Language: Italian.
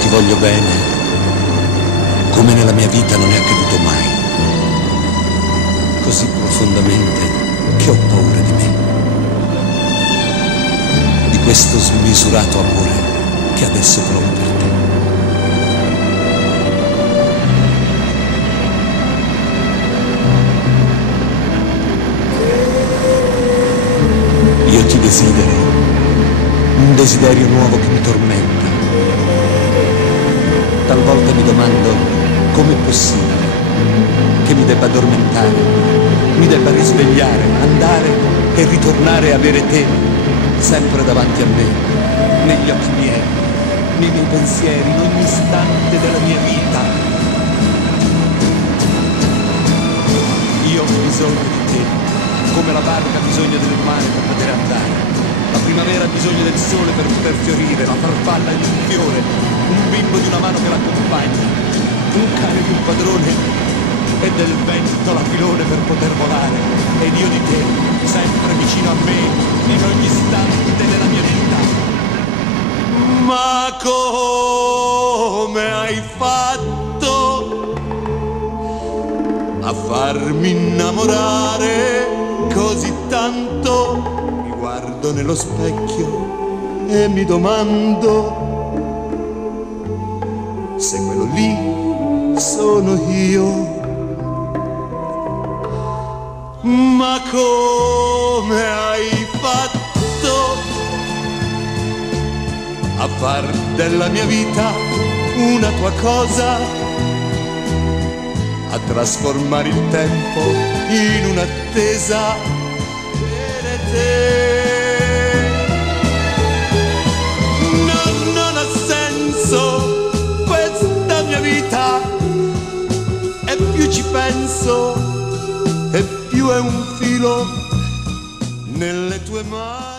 ti voglio bene, come nella mia vita non è accaduto mai, così profondamente che ho paura di me, di questo smisurato amore che adesso provo per te. Io ti desidero, un desiderio nuovo che mi tormenta. Talvolta mi domando com'è possibile che mi debba addormentare, mi debba risvegliare, andare e ritornare e avere te sempre davanti a me, negli occhi miei, nei miei pensieri, in ogni istante della mia vita. Io ho bisogno di te, come la barca ha bisogno del mare per poter andare. La primavera ha bisogno del sole per poter fiorire, la farfalla di un fiore, un bimbo di una mano che l'accompagna, un cane di un padrone e del vento l'aquilone per poter volare. Ed io di te, sempre vicino a me, in ogni istante della mia vita. Ma come hai fatto a farmi innamorare così tanto? Mi guardo nello specchio e mi domando se quello lì sono io. Ma come hai fatto a far della mia vita una tua cosa, a trasformare il tempo in un'attesa per te? No, non ha senso questa mia vita, e più ci penso e più è un filo nelle tue mani.